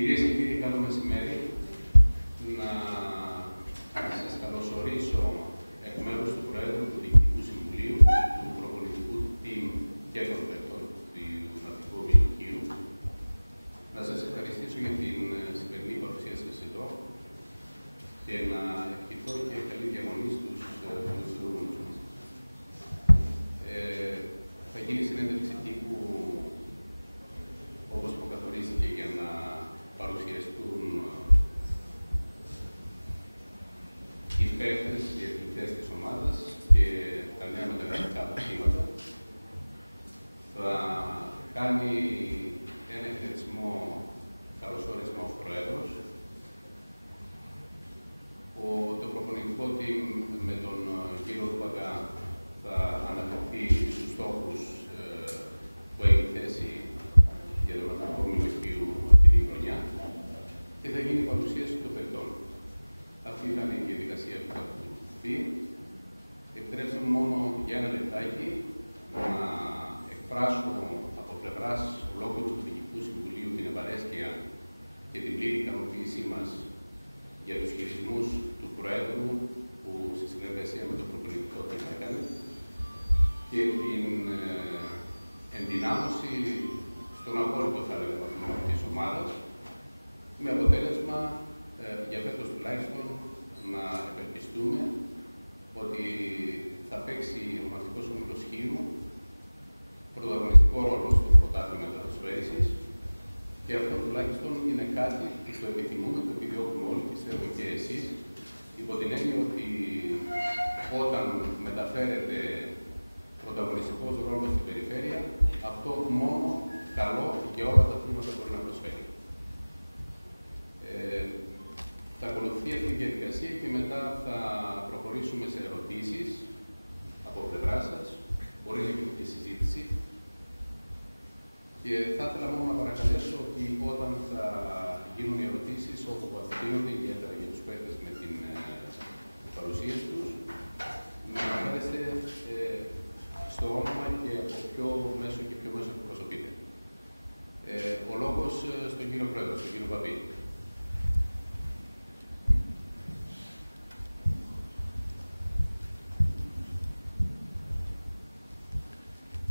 Κυρίες και κύριοι, καλό μεσημέρι. Να σας καλωσορίσω εκ μέρους του Προέδρου του Διοικητικού Συμβουλίου, του προπονητικού team και των παικτών του Ναυτικού Ομιλοκίου. Να σας ευχαριστήσω για την σημερινή παρουσία σας εδώ και να ευχηθώ και καλή διαμονή στους φιλοξενούμενους μας. Θα γίνει συνέντευξη τύπου όπως προκαθορίστηκε για να παρουσιαστούν οι παίκτες, οι αθλητές της ομάδας και τα νέα μεταγραφικά αποκτήματα. Θα κάνει ένα χαιρετισμό καλωσόρισμα ο Πρόεδρος. Το προπονητικό team με τον κύριο Δούπακα θα αναφερθεί στους στόχους που έχει θέσει για το Ναυτικό Ομιλοκίου αυτή τη χρονιά και θα γίνει η παρουσίαση των παικτών. Αυτή ήταν η διαδικασία που θα ακολουθηθεί. Επιτρέψτε μου μόνο για ένα λεπτάκι να εκφράσω από πλευράς ολόκληρου του Διοικητικού Συμβουλίου την ευαρέσκεια και την πλήρη ικανοποίησή μας για τους χειρισμούς του Προέδρου που στη συνεργασία με το προπονητικό team έκανε και την ενδυνάμωση στον απόλυτο θα λέγαμε βαθμό της ομάδας, με αποτέλεσμα για φέτος τουλάχιστον να ευελπιστούμε ότι θα παίξει ο Ναυτικός Όμιλος Χοίρου πρωταγωνιστικό ρόλο στο πρωτάθλημα μεταδοσφαίρισης και αυτό τουλάχιστον είναι κάτι που το επιθυμούμε, το επιδιώκουμε όλοι, πιστεύω και εσείς, υπό την έννοια ότι όταν μεταφέρεται πρωταγωνιστικός ρόλος στην περιφέρεια, αυτό μόνο καλό για όλα τα τμήματα μπορεί να προσφέρει. Θα ακολουθεί αυτή η διαδικασία και μετά θα προχωρήσουμε σε ερωτήσεις από πλευρά σας. Μπορεί να γίνει και συζήτηση. Και θα ήθελα μόνο να παρακαλέσω ότι όταν θα γίνουν οι ερωτήσεις, όπου απευθύνονται ιδιαίτερα για τους παίκτες με την παρουσίαση τους, να αναφέρεστε στο όνομα και από ποιο μέσο και ποιο μέσο εκπροσωπείτε. Ο λόγος στον κύριο Πρόεδρο, στον κύριο Παπή.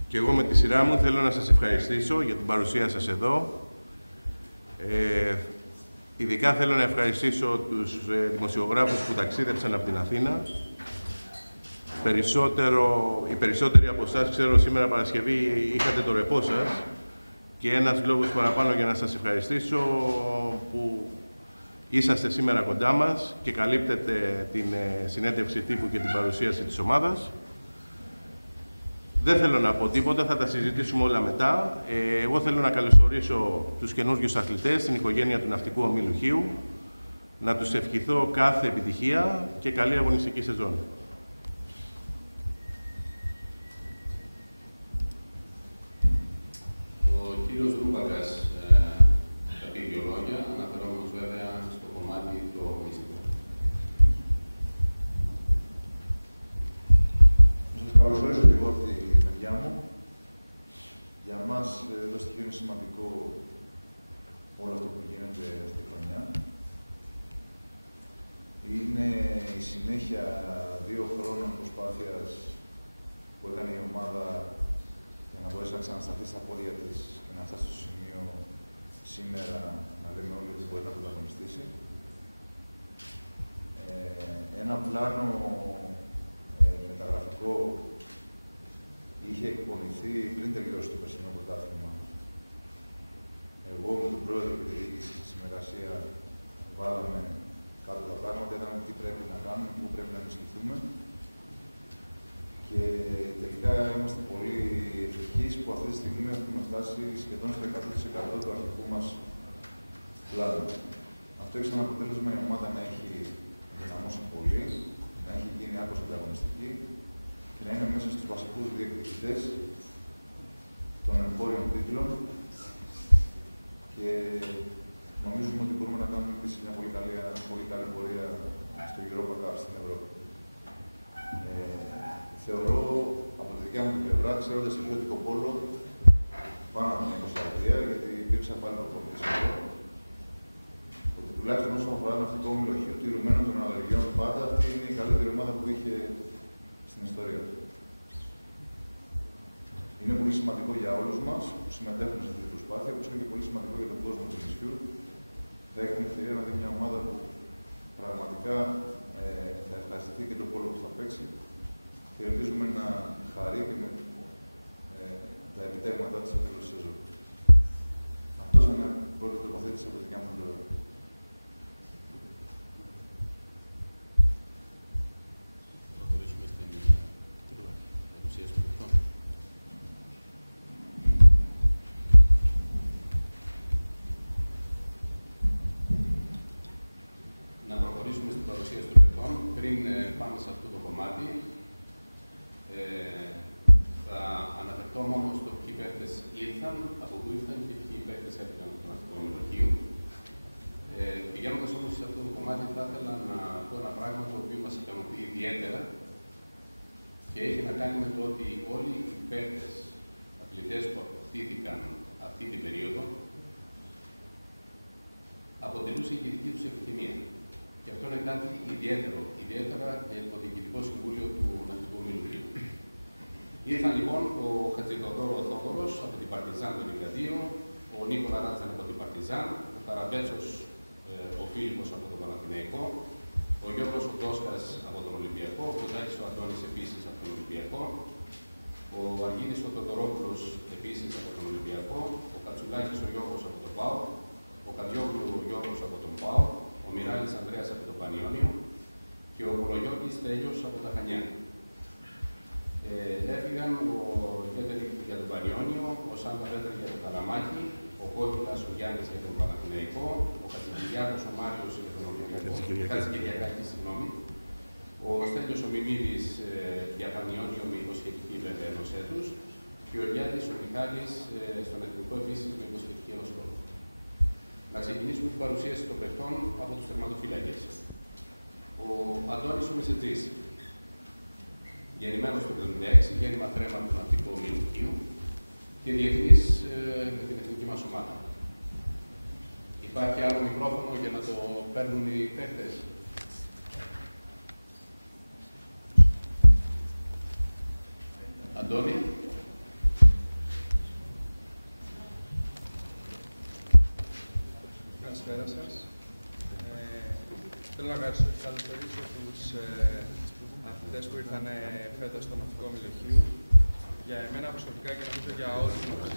Και εγώ με τη σειρά μου θέλω να σας ευχαριστήσω για την παρουσία σας εδώ. Ειδικά θέλω να ευχαριστήσω τους δημοσιογράφους που ταξίδεψαν από την Αθήνα. Οι περισσότεροι από εσάς, ξέρω, σήμερα Παρασκευή είχατε το ρεπό σας και ένας λόγος παραπάνω για να σας ευχαριστήσω που είσαστε σήμερα κοντά μας και καλύπτετε την συνέντευξη τύπου και την παρουσίαση της ομάδας. Δεν θέλω να πω τίποτα, θα τα συζητήσουμε όλα μετά. Εγώ θέλω να καλωσορίσω τους καινούργιους αθλητές στην οικογένεια του Ναυτικού Ομίλου Χοίου, να τους ευχηθώ κάθε επιτυχία και καλή αγωνιστική σεζόν. Ο κύριος Δούπακας θα πει δύο λόγια, αναφερόμενος βέβαια στο κομμάτι το μυστικό. Σας καλωσορίσω και εγώ από τη μεριά μου. Για μας εδώ στοιχείο είναι σημαντικό όλο αυτό που γίνεται αυτή τη χρονιά. Είναι η συνέχεια 2 χρόνων προσπάθειας που έκανε η ομάδα για να μπορέσει να ξανασταθεί στα πόδια της και να φτάσει στο σημείο σήμερα να λέμε όλοι ότι μπορεί να πρωταγωνιστήσει. Ένα πλάνο μεταγραφικό είχε εκπονηθεί πριν τελειώσει το περσινό πρωτάθλημα. Εγώ με τον πρόεδρο και τη διοίκηση στη συνεργασία βάλαμε κάτω τα πράγματα, είδαμε τι πρέπει να κάνουμε, πού πρέπει να ενισχυθούμε. Και τελικά είμαστε πολύ ευτυχείς που αυτή τη στιγμή έχουμε φτάσει σχεδόν στο 100% του αρχικού μας πλάνου. Αυτό έχει σαν αποτέλεσμα η ομάδα να έχει δυναμώσει πολύ, να έχει γίνει άκρως ανταγωνιστική και να είναι μέσα στους βασικούς διεκδικητές των εγχώριων τίτλων και νομίζουμε ότι μπορούμε να κάνουμε επίσης μια πολύ καλή πορεία στο Europa Cup στην Ευρώπη. Θεωρώ από τη δικιά μου την πλευρά, ξέροντας συγκριτικό πόλο πάνω από την 20 γιατί υπήρξα πάλι προπονητής εδώ, Ότι τουλάχιστον όσον αφορά το ναυτικό ομιλοχείο, τηρουμένων των αναλογιών πάντα, αυτή είναι η καλύτερη ομάδα που είχε στην ιστορία του. Είναι πολύ σημαντικό για όλους μας που συμμετέχουν σε αυτή την προσπάθεια, όπως είναι και πολύ σημαντικό για τον κόσμο του νησιού. Θα έχει την ευκαιρία να δει μια ομάδα που πραγματικά θα ευχαριστηθεί και τον πόλο που θα παίξει και ελπίζουμε να χαρεί και με τα επιτεύγματά της στο τέλος της σεζόν. Αυτό είναι μια πρώτη τοποθέτηση από τη δικιά μου πλευρά. Προχωρήσουμε στην παρουσίαση του παιχτών. Να προχωρήσουμε στην παρουσίαση των παιχτών. Πριν πάμε σε αυτό το κομμάτι, θα αναφερθώ μόνο στο ποιοι παίκτες ήρθαν, από πού ήρθαν και ποιοι παίκτες έφυγαν από το ναυτικό ομιλοχείο. Πηγαίνοντας όμως σε αυτό το κομμάτι, θα ήθελα να πω ένα πράγμα το οποίο μας ικανοποιεί ιδιαίτερα και έχει να κάνει με το ότι όλοι οι παίκτες, αθλητές που αποκτήθηκαν αυτή την περίοδο, αποτελούσε η δική τους επιθυμία. Και αυτό είναι κάτι ιδιαίτερο, ιδιαίτερα για το Διοικητικό Συμβούλιο του Ναυτικού Ομιλοχείου. Ήρθαν λοιπόν ο Χατζηθοδόρο Θόδωρος από την Παρτιζάν του Λιγκαντίο, ο Νίκολα Ράτζαν από την Παρτιζάν, ο Καραμπέτσος ο Φίλιππος από τον Παναθηναϊκό, ο Γιώργος ο Τόσκας από τον Ολυμπιακό, ο Κοντάκης ο Αντώνης επίσης από τον Ολυμπιακό, ο Αργίδης ο Τωτορόπουλος επίσης από τον Ολυμπιακό, ο Κατσουλάκης ο Γιώργος από τον ΠΑΟ, ο Καδιόγλου ο Γιώργος από τον ΠΑΟ, ο Μιράλης Ανδρέας από τον Πανιόνιο και ο Κολογιώτης Τέλειος από τα Χανιά. Έφυγαν ο Κέντερικ για τον Πανιόνιο, ο Σάντα Βέτερ για τον Καλαμάκη, ο Κόκκινας ο Γιάννης για τον Παναθηναϊκό, ο Χατζικυριάκος ο Μάριος για τον Ολυμπιακό, συγγνώμη, ο Στέλιος ο Μιμίδης για Πανιόνιο με υποσχετική βέβαια ενός έτους και ο Γιάννης ο Μιχάλης στον Εθνικό επίσης με υποσχετική ενός χρόνου. Να ξεκινήσουμε την παρουσίαση των παιχτών από τους τερματοφύλακες. Ο Αντώνης ο Μεσετζής, γεννημένος το 1976, γέννημα θρέμα του Ναυτικού Ομιλοχείου και διεθνής με την εθνική μας ομάδα. Υπάρχει άλλο μικρόφωνο για να το παίρνουν οι παίκτες. Αντώνη. Καλησπέρα σας. Θέλω να καλωσορίσω τους αθλητές που ήρθαν φέτος στο Ναυτικό Ομιλοχείο. Για εμένα προσωπικά και νομίζω για όλους μας.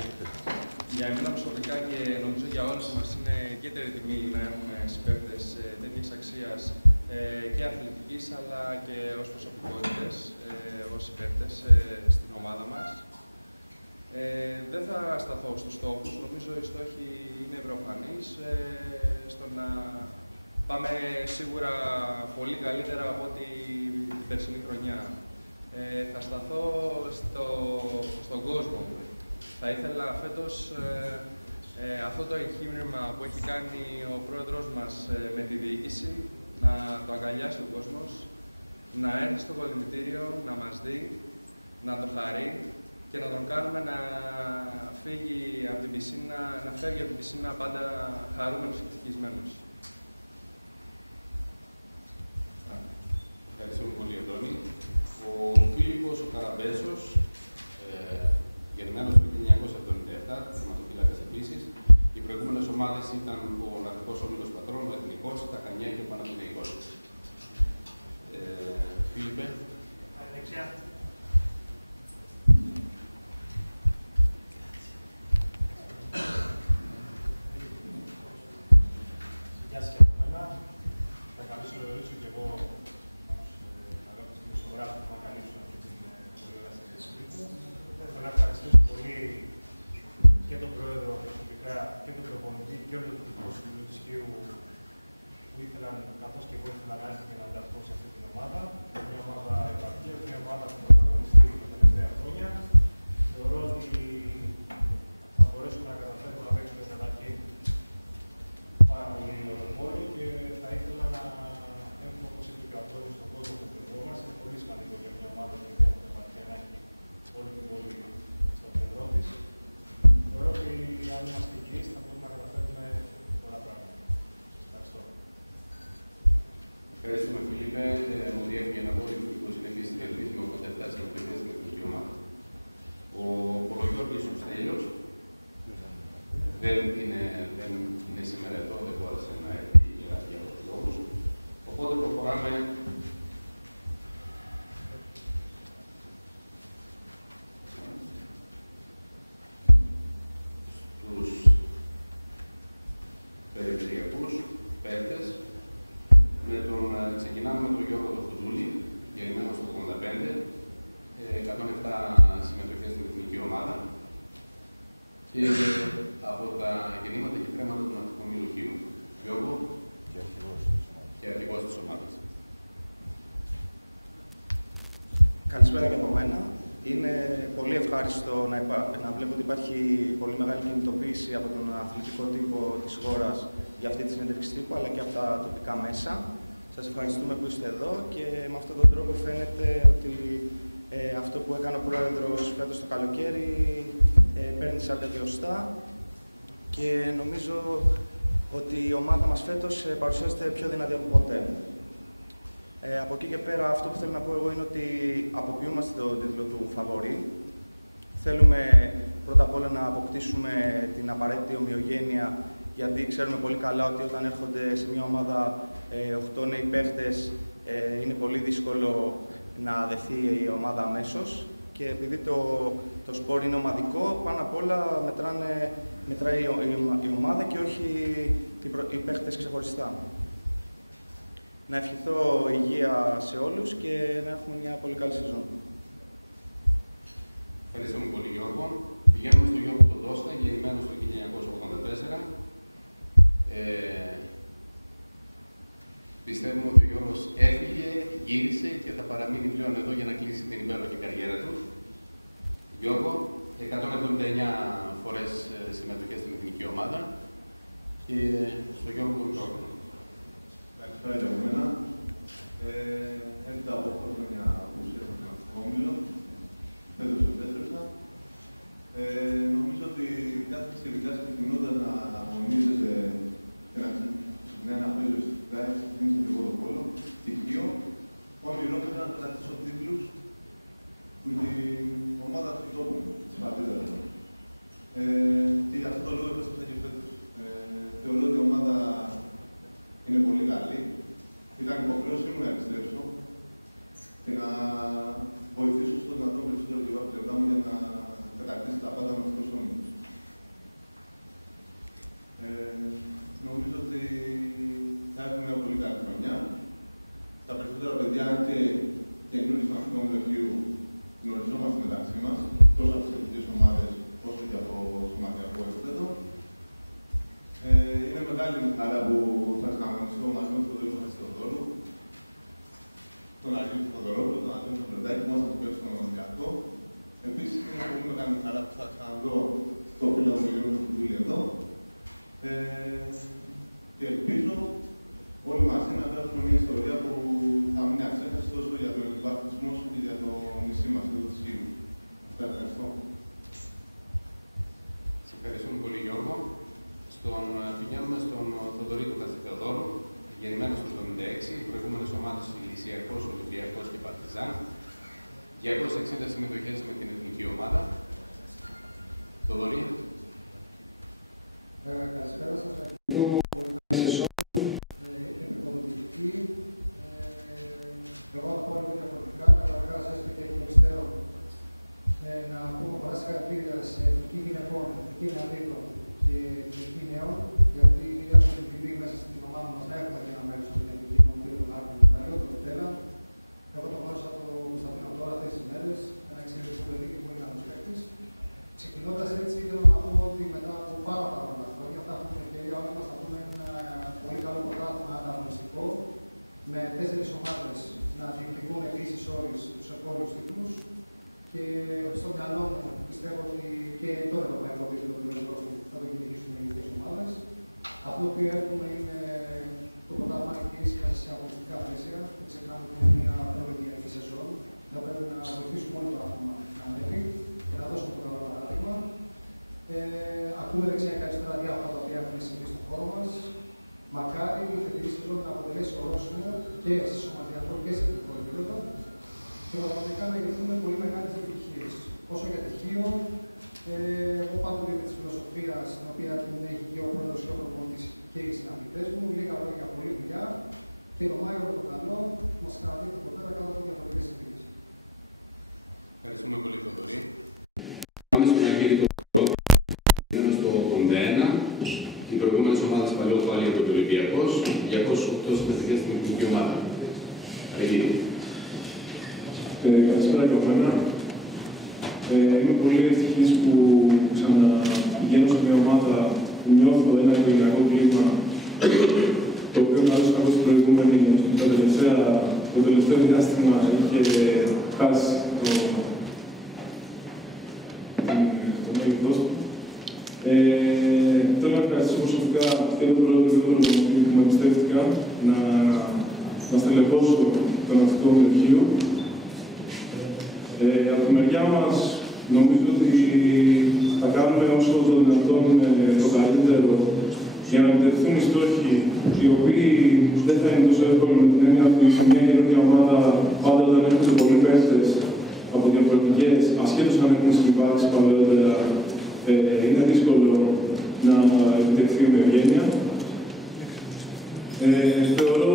Για εμένα προσωπικά και νομίζω για όλους μας είναι ιδιαίτερη τιμή να έχουμε συμπαίκτες τέτοιας αξίας και αθλητικής αλλά και ως προσωπικότητες, ως συμπαίκτες στην ομάδα μας. Δεν θα σταθώ στους στόχους, νομίζω οι στόχοι είναι προφανείς στο να πάμε σίγουρα πολύ καλύτερα από ό,τι την περσινή χρονιά. Θα σταθώ στον κόσμο. Θα ήθελα φέτος αυτό το εγχείρημα που έχει κάνει ο πρόεδρος μας με τη διοίκηση να το αγκαλιάσει ο κόσμος, να έρθει στο κολυμβητήριο, να μας δει, να το χαρεί και να τον κάνουμε να φύγει από την πισίνα, να φεύγει από την πισίνα πάντα χαρούμενος και ευτυχισμένος. Ευχαριστούμε πολύ, Αντώνη. Ο Φίλιππος ο Καραμπέτσος, γεννημένος το 1977, τερματοφύλακας επίσης. Οι προηγούμενες ομάδες ήταν ο Ναυτικός Όμιλος Πατρών, ο Εθνικός, τα Χανιά και ο Παναθηναϊκός. Φίλιππε. Δεξιά. Γεια σας και από μένα. Θα καλωσορίσω και εγώ τους αγαπητούς δημοσιογράφους που θα καλύψουν αυτή την πολύ ωραία συζήτηση. Θέλω να ευχαριστήσω πολύ και τον Πρόεδρο προσωπικά και τον προπονητή και όλο το Διοικητικό Συμβούλιο του Σκίου που ήθελαν, καθώς και εγώ ήθελα να έρθω και να ενταχθώ σε αυτή την ομάδα. Μια ομάδα επαρκή, μια ομάδα που θα αγωνιστεί τα τελευταία χρόνια. Θεωρώ ότι θα μπορέσουμε να καταφέρουμε να παίξουμε καταρχήν πάρα πολύ ολοφόρο και θα ήθελα να έχουμε, όπως είπε και ο Αντώνης, στον κόσμο του πλευρό μας. Είναι πολύ σημαντικό για μια ομάδα που έχει από την επαρκή να έχει όλη την πόλη στο πλευρό της. Θεωρώ ότι αν είμαστε υγιείς θα μπορούμε να καταφέρουμε πολλά πράγματα. Ευχαριστώ. Ευχαριστούμε, Φίλιππε. Μου διέφυγε να πω ότι ο συνεχής διεθνής με 87 συμμετοχές στην εθνική ομάδα. Ο Πολογιώργης ο Στέλιος δεν είναι σήμερα εδώ, δεν μπόρεσε να έρθει για άλλους λόγους. Οπότε προχωράμε στους περιφερειακούς παίκτες. Ξεκινάμε με τον Γιώργο τον Φουντούλη, γεννημένος το 85, 107 συμμετοχές στην εθνική ομάδα και από τα γεννήματα και θρέματα του Ναυτικού Λυκείου. Γιώργο, και αρχηγός της ομάδας. Καλησπέρα και από μένα. Είναι πολύ ευχάριστο να βλέπω ότι υπάρχει πολύ μεγάλη κινητοποίηση από τον αθλητικό τύπο της χώρας για αυτή τη συνέντευξη τύπου, αλλά και από τα τοπικά μέσα. Σας ευχαριστούμε που είστε εδώ και με αυτόν τον τρόπο φαίνεται ότι αυτό που έκανε ο Πρόεδρος φέτος το καλοκαίρι παίρνει σάρκα και οστά και νομίζω ότι η ομάδα μας φέτος παρουσιάζεται πιο δυνατή από ποτέ. Από εκεί και πέρα, αυτό που θέλω να πω εγώ είναι ότι αποποιούμαστε τον τίτλο του φαβορί. Θέλουμε πρώτα απ' όλα να αποκτήσουμε την απαραίτητη ομοιογένεια, γιατί ξέρουμε πολύ καλά ότι όταν έρχονται σε μια ομάδα 8 νέοι παίχτες, είναι πολύ δύσκολο να δεθεί η ομάδα αμέσως. Και επειδή το σπορ είναι ομαδικό, πάνω απ' όλα μετράει η ομάδα και όχι οι παίχτες ξεχωριστά. Να ευχηθώ υγεία σε όλους και να έχουμε μια πολύ καλή σεζόν. Ευχαριστούμε πολύ, Γιώργο. Πηγαίνουμε στον Γιώργο τον Τόστα, γεννημένος το 1984. Πιστεύουμε ότι ο Γιώργος έφυγε, γύρισε και θα παραμείνει πλέον εδώ για να κλείσει την υπέροχη καριέρα του. Γιώργο, 179 φορές συμμετοχές στην εθνική ομάδα και στον Γιώργο τον Τόστα. Καλησπέρα και από μένα. Έπειτα από 8 χρόνια απουσία στον Ναυτικό Όμιλο, φέτος επέστρεψα. Νομίζω ότι κάθε τελικά ξεκινώντας να αγωνίζεσαι και να παίζεις στην πλάτη, ξεκινήσω και εγώ το πόλο, στοιχείο, πάω πληρώνω να κατακτήσω τίτλους με την ομάδα του τόπου μου, της πατρίδας μου. Και γι' αυτό το λόγο επέστρεψα και φέτος. Θεωρώ ότι η ομάδα είναι πολύ καλή. Ήταν υποχρέωσή μου να επιστρέψω και να βοηθήσω στο δυνατόν περισσότερο και εγώ από την πλευρά μου για να κατακτήσει τα πάντα με αυτούς τους όμιλους. Νομίζω ότι θα έχουμε μια πολύ καλή χρονιά. Τα περισσότερα παιδιά και καινούριοι στον Ναυτικό Λυκείου γνωριζόμαστε μεταξύ μας, τόσο από τις εθνικές ομάδες όσο και από σωματιακό επίπεδο. Είναι μεγάλη μου χαρά που θα συναγωνιστώ μαζί με τον Δήμο Χατζηδωρού, τον Αγίου Θοδωρόπουλο, τον Αντώνη Φλοντάκη, που μας θα του παίξει στον Ολυμπιακό. Επίσης, είναι πολύ μεγάλη μου χαρά που θα ξαναδώ το φίλο μου Γιώργο του Φουντούλη εδώ. Και ελπίζω όλοι μαζί να γράψουμε μια ιστορία που θα μείνει αξέχαστη τόσο για τον εκβαθμισμό όσο και για το νησί μας, εδώ της Χίλου. Ευχαριστώ. Σε ευχαριστούμε πολύ, Γιώργο. Πηγαίνουμε στον Θοδωρή του Χατζηθεοδόρου, γεννημένος το 1976, προηγούμενες ομάδες Ηλυσιακός, Ολυμπιακός και Παρτιζάν. 260 συμμετοχές με την εθνική ομάδα. Θοδωρή. Καλησπέρα σας. Πολύ καλή σεζόν, επικοδομητική. Εγώ θα πω λίγο διαφορετικά. Καταρχάς, έστω και εκ των υστέρων, να πούμε πολλά συγχαρητήρια σε εθνική γυναικών, εθνική νεανίκων και εθνική νέων, γιατί έχουμε την τιμή μέσα στην ομάδα μας να έχουμε και ένα μέρος από την εθνική νόμο που το χάρτη μετάλλιο, το Βιτέλα. Εγώ το γνώρισα το Κωνσταντίνο τώρα αυτές τις μέρες, ένα εξαιρετικό παιδί και πολύ καλός παίκτης. Ξεκινώντας έτσι, θέλω να πω ότι μετά από πάρα πολλά χρόνια θα έχουμε την ευκαιρία όλοι μας να δούμε ένα πολύ καλό πρωτάθλημα ανταγωνιστικό με 4 ομάδες να διεκδικούν επίσης όλους τους εγχώριους τίτλους. Και στο μυαλό μου πιστεύω ότι και το ευρωπαϊκό επίπεδο θα το κυνηγήσουν οι ίδιες ομάδες. Αυτό που έχουμε είναι το πρωτάθλημα να κυνηγήσει μέσα σε αγωνιστικά πλαίσια. Δεν ξεχνάμε ότι είναι μια προεδριακή σεζόν. Θα πρέπει να βοηθήσουμε όλο το άθλημα να ανέβει και να δώσουμε το καλό παράδειγμα. Ακούμε δεξιά και αριστερά διάφορα τα οποία έχουν συμβεί στον χώρο μας. Μακάρι η φετινή σεζόν να αποτελέσει ορόσημο και σε σωματιακό και σε εθνικό επίπεδο και πραγματικά να ηγηθούμε πολύ μεγάλες επιτυχίες. Όσο για τυχείο, εγώ πάντοτε είμαι της φιλοσοφίας, την οποία την έχει και ο πρόεδρος και ο προπονητής και οι συναντητές μου, λίγα λόγια, πολλή δουλειά και το Μάιο το καλό μας κρατήσει εδώ πέρα κάτω από διαφορετικές συνθήκες. Ευχαριστούμε πολύ, Θοδωρή. Πάμε στον Αργύρι το πρώτο. Είμαστε στο 81. Οι προηγούμενες ομάδες παλαιό πάλι από το Ολυμπιακός. 208 συμμετοχές στην εθνική ομάδα. Αργύρι. Καλησπέρα και από μένα. Είμαι πολύ ευτυχής που ξαναπηγαίνω σε μια ομάδα που νιώθω ένα οικογενειακό κλίμα, το οποίο καλώς καθώς την προηγούμενη το τελευταίο διάστημα είχε χάσει το μέγεθός του. Θέλω να ευχαριστήσω προσωπικά και τον πρόεδρο και τον προπονητή που με εμπιστεύτηκαν να στελεχώσω το ναυτικό μου λεωχείο. Από τη μεριά μας, νομίζω ότι θα κάνουμε όσο το δυνατόν το καλύτερο για να επιτευχθούν οι στόχοι, οι οποίοι δεν θα είναι τόσο εύκολοι με την έννοια ότι σε μια καινούργια ομάδα πάντα όταν έχουν πολλοί παίκτες από διαφορετικές, ασχέτως αν έχουν συμβάσει παλαιότερα, είναι δύσκολο να επιτευχθεί με ευγένεια. Θεωρώ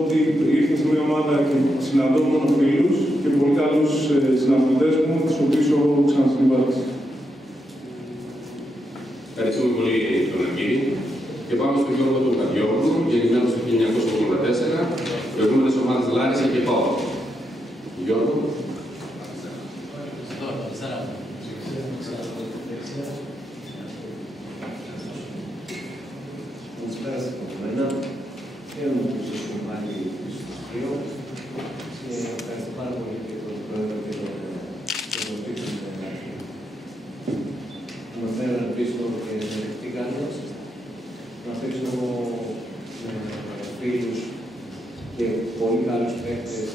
ότι ήρθα σε μια ομάδα και συναντώ μόνο φίλους και πολύ καλούς συναντητές μου, τους οποίους έχω ξανασυμβάσει. Ευχαριστούμε πολύ τον Αργύρι. Και πάμε στον Γιώργο του Καρδιόπουλου, γεννημένος το 1984, προηγούμενες ομάδες Λάρισα και ΠΑΟ. Γιώργο. Καλησπέρα σας από μένα. Χαίρομαι που σας έχω πάλι στο στοιχείο και ευχαριστώ πάρα πολύ και τον πρόεδρο και τον Πίτσο που αναφέρω ελπίζω και δεχτήκανε. Να αφήσω με φίλους και πολύ καλούς παίκτες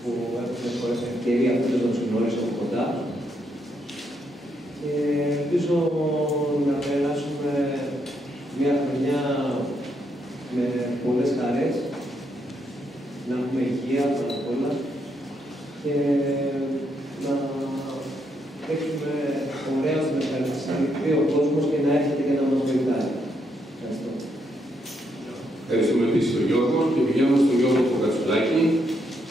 που έχουν φορές την ευκαιρία αυτούς να τους γνωρίσω από κοντά. Και ελπίζω να περάσουμε μια χρονιά με πολλές χαρές, να έχουμε υγεία πάνω απ' όλα και να έχουμε ωραίο να ευχαριστηθεί ο κόσμος και να έρχεται και να μας βοηθάει. Ευχαριστώ. Ευχαριστούμε επίσης τον Γιώργο και πηγαίνουμε στον Γιώργο Κοκατσουλάκη,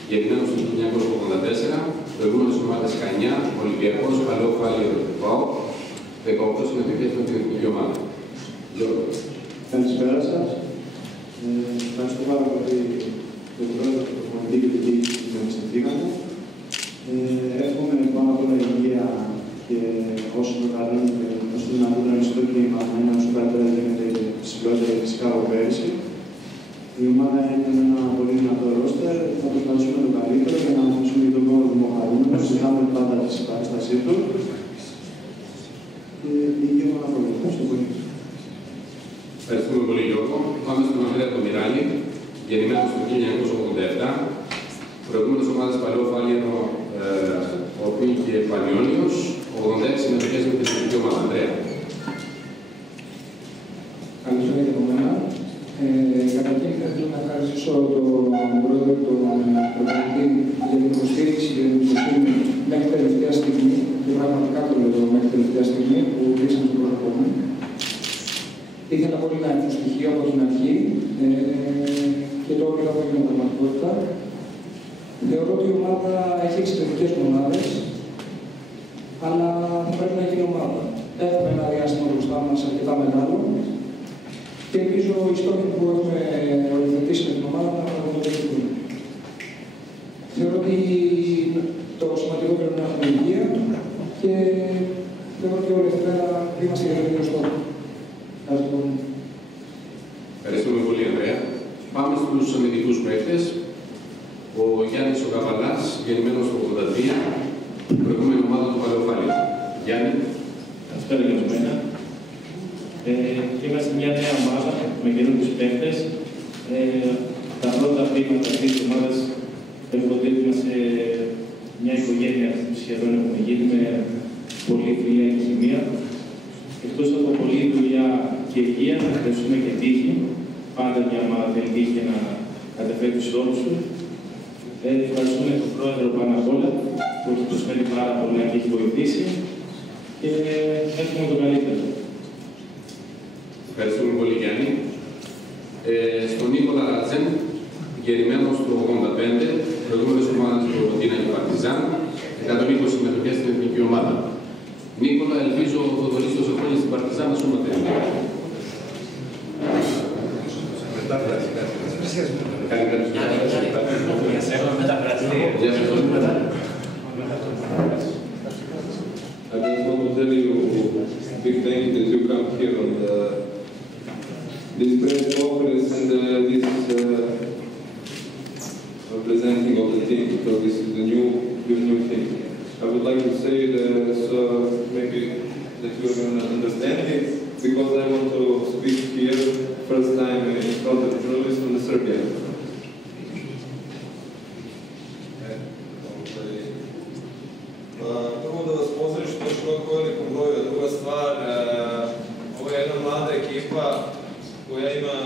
γεννημένος το 1984, προηγούμενες ομάδες Χανιά, Ολυμπιακός, Παλαιό Φάλιο, ΠΑΟ, 18 συμμετοχές με την εθνική ομάδα. Γιώργο. Καλησπέρα σας. Ευχαριστώ πάρα πολύ τον πρόεδρο του προπονητή και την διοίκηση που με εμπιστευτήκαμε. Εύχομαι πάνω απ' όλα υγεία και όσο μεγαλώνουμε, όσο δυνατόν να στο κλίμα, να είναι όσο καλύτερα γίνεται και ψηλότερα φυσικά από πέρυσι. Η ομάδα είναι ένα πολύ δυνατό ρόστερ, θα προσπαθήσουμε το καλύτερο για να αφήσουμε και τον κόσμο του χαρούμενο, συζητάμε πάντα τη συμπαράστασή του. Και υγεία πάνω απ' όλα. Ευχαριστώ πολύ. Ευχαριστούμε πολύ, Γιώργο. Πάμε στον Ανδρέα Κομιράλη, γεννημένος το 1987, προηγούμενες ομάδες Παλαιό Φάλιο, Ορπή και Πανιόνιος, 86 συμμετοχές με την εθνική ομάδα. Ανδρέα. Καλησπέρα και από μένα. Καταρχήν θα ήθελα να ευχαριστήσω τον πρόεδρο και τον προπονητή για την υποστήριξη και την εμπιστοσύνη μέχρι τελευταία στιγμή, και πραγματικά το λέω μέχρι τελευταία στιγμή, που δείξαν τον πρόσωπό μου. Ήθελα πολύ να έχω στοιχείο από την αρχή και το όνειρο αυτό έγινε πραγματικότητα. Θεωρώ ότι η ομάδα έχει εξαιρετικές μονάδες, αλλά θα πρέπει να γίνει ομάδα. Έχουμε ένα διάστημα μπροστά μας αρκετά μεγάλο και ελπίζω οι στόχοι που έχουμε οριοθετήσει με την ομάδα να πραγματοποιηθούν. Θεωρώ ότι το σημαντικό πρέπει να έχουμε υγεία και θεωρώ ότι όλοι αυτά είμαστε για τον ίδιο στόχο. Ευχαριστούμε πολύ, Ανδρέα. Πάμε στους αμυντικούς παίκτες. Ο Γιάννης ο Καβαλάς, γεννημένος το 83, προηγούμενη ομάδα του Παλαιό Φάλιο. Γιάννη. Καλησπέρα και από μένα. Είμαστε μια νέα ομάδα με καινούριους παίκτες. Τα πρώτα βήματα αυτής της ομάδας έρχονται ότι είμαστε μια οικογένεια σχεδόν έχουμε γίνει με πολύ φιλία και χημεία. Εκτός από πολλή δουλειά και υγεία, ευχαριστούμε και τύχη. πάντα και άμα δεν τύχει να κατεβαίνει τους στόχους του. Ευχαριστούμε τον πρόεδρο πάνω απ' όλα που έχει προσφέρει πάρα πολλά και έχει βοηθήσει και εύχομαι το καλύτερο. Ευχαριστούμε πολύ, Γιάννη. Στον Νίκολα Ράτσεν, γεννημένος το 1985, προηγούμενος ομάδας του Ρωτίνα και Παρτιζάν, 120 συμμετοχές στην εθνική ομάδα. Νίκολα, ελπίζω ο Θοδωρής τόσο χρόνια στην Παρτιζάν να σου μαθαίνει. I just want to tell you a big thank you that you come here on this press conference and this presenting of the team, because this is a new thing. I would like to say that maybe that you are going to understand it, because I want to speak here first time in front of the journalists from Serbia. Prvo da vas pozdravim što još uvijek velikom broju, a druga stvar, ovo je jedna mlada ekipa koja ima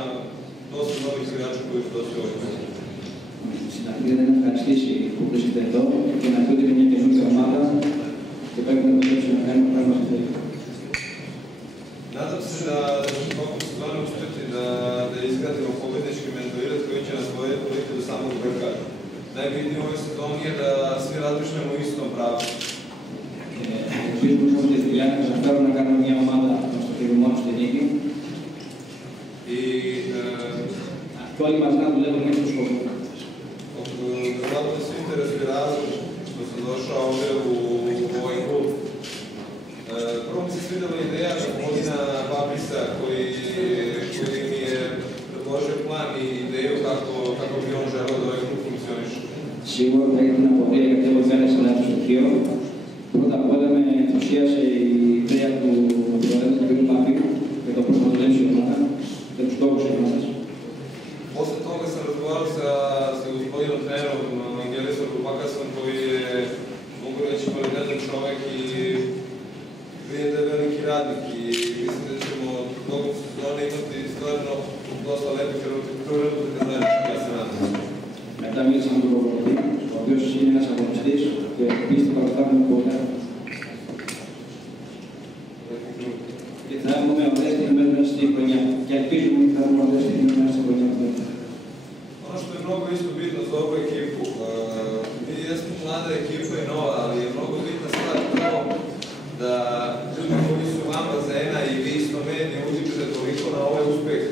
dosta novih igrača koji su došli ovdje. Συγχαρητήρια να ευχαριστήσει που βρίσκεται εδώ και να πει ότι είναι μια καινούργια ομάδα και πρέπει να δουλέψει να κάνει πράγματα καλύτερα. Nadam se da ćemo stvarno uspjeti da izgradimo pobjednički mentalitet koji će nas voditi do samog vrha. Najbitnije u ovoj sezoni je da svi razmišljamo u istom pravcu. Ελπίζουμε ότι στη διάρκεια θα φέρουμε να κάνουμε μια ομάδα στο τελειωμό στην νίκη. Και όλοι μαζί να δουλεύουμε μέχρι το σκοπό. Verovatno da se interesuje razlog što sam došao ovdje u ovaj klub. Prvo mi se svidjela ideja gospodina Papisa koji mi je predložio plan i ideju kako bi on želeo da ovaj klub funkcioniše. Σίγουρα θα ήθελα να πω γιατί εγώ διάλεξα ένα στοιχείο. Πρώτα απ' όλα με ενθουσίασε η ιδέα του Προέδρου κ. Πάπη για το πώς θα δουλέψει η ομάδα και τους στόχους της ομάδας. Posle toga sam razgovarao sa gospodinom trenerom Angelisom Rupakasom koji je, mogu reći, kvalitetan čovjek i vidim da je veliki radnik i mislim da ćemo tokom sezone imati stvarno dosta lepih prvotnika zajednički, ja se nadam. Μετά μίλησα με τον προπονητή, ο οποίος είναι ένας αγωνιστής και πίστευα ότι θα έχουμε πολλά. Και θα έχουμε ωραίες στιγμές μέσα στη χρονιά. Και ελπίζουμε ότι θα έχουμε ωραίες στιγμές μέσα στη χρονιά. Ono što je mnogo isto bitno za ovu ekipu, mi jesmo mlada ekipa i nova, ali je mnogo bitna stvar to da ljudi koji su van bazena i vi isto meni utičete toliko na ovaj uspeh,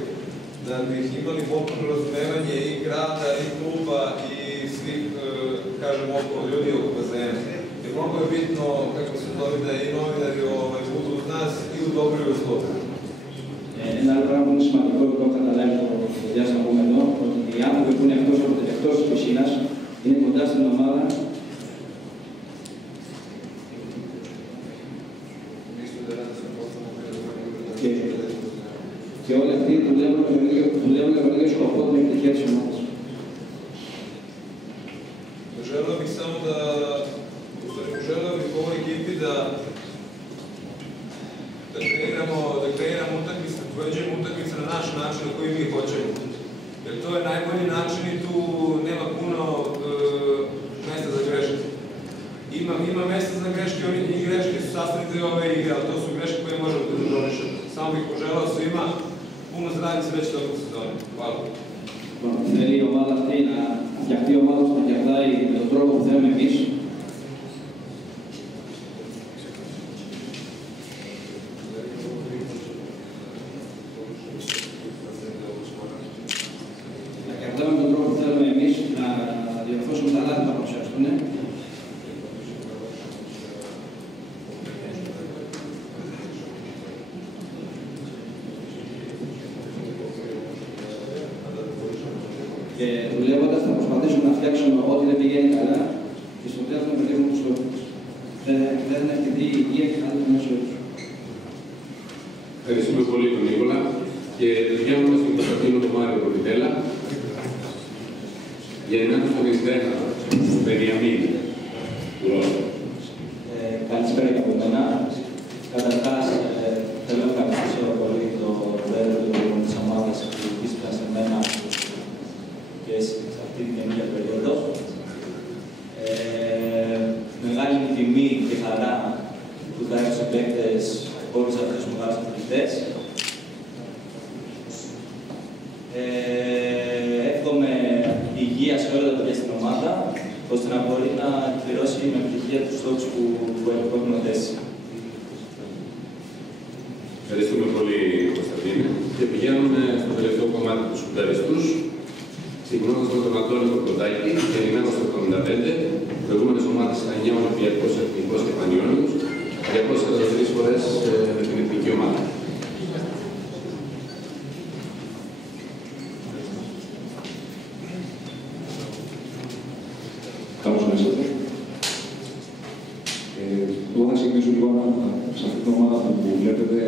da bi imali potpuno razumevanje i grada, i kluba, i svih, kažem, okolo ljudi oko bazena. Jer mnogo je bitno, kako se zove, da i novinari budu uz nas i u dobro i u zlo. Ένα άλλο πράγμα που είναι σημαντικό που έχω καταλάβει το διάστημα που είμαι εδώ, ότι οι άνθρωποι που είναι εκτός της πισίνας είναι κοντά στην ομάδα και όλοι αυτοί δουλεύουν με τον ίδιο σκοπό την επιτυχία της ομάδας. Želeo bih samo želeo bih ovoj ekipi da kreiramo utakmice, da poveđujemo utakmice na naš način na koji mi hoćemo. Jer to je najbolji način i tu nema puno mesta za greške. Ima mesta za greške i greške su sastavni deo ove igre, ali to su greške koje možemo da kontrolišemo. Samo bih poželao svima puno zdravlja i sreće tokom sezone. Hvala. Θέλει η ομάδα αυτή να φτιαχτεί η ομάδα που κερδάει με τον τρόπο που θέλουμε εμείς. Να κερδάμε με τον τρόπο που θέλουμε εμείς, να διορθώσουμε τα λάθη που θα παρουσιαστούν. Και δουλεύοντας θα προσπαθήσουμε να φτιάξουμε ό,τι δεν πηγαίνει καλά και στο τέλος να πετύχουμε τους στόχους. Δεν είναι αυτή η υγεία και να δούμε σε όλους. Ευχαριστούμε πολύ τον Νίκολα και βγαίνοντας τον Κωνσταντίνο τον Μάριο Πολυτέλα, γεννάτε στον Ισδένα, στον Περιαμίδη, του Ρώσου. Καλησπέρα και από μένα. Καταρχάς, θέλω να ευχαριστήσω πολύ τον πρόεδρο της ομάδας που πίστευα σε έρθουν παίκτες όλους αυτούς τους μεγάλους αθλητές. Εύχομαι υγεία σε όλα τα παιδιά στην ομάδα, ώστε να μπορεί να εκπληρώσει με επιτυχία τους στόχους που έχουμε θέσει. Ευχαριστούμε πολύ, Κωνσταντίνε. Και πηγαίνουμε στο τελευταίο κομμάτι του Σουπέριστους, ξεκινώντας με τον Αντώνη Κορκοντάκη, γεννημένος το 1975, προηγούμενες ομάδες στα 9 Ολυμπιακός, Εθνικός και Πανιόνιος, 243 φορές με την εθνική ομάδα. Καλώς ήρθατε. Εγώ θα ξεκινήσω λίγο σε αυτή την ομάδα που βλέπετε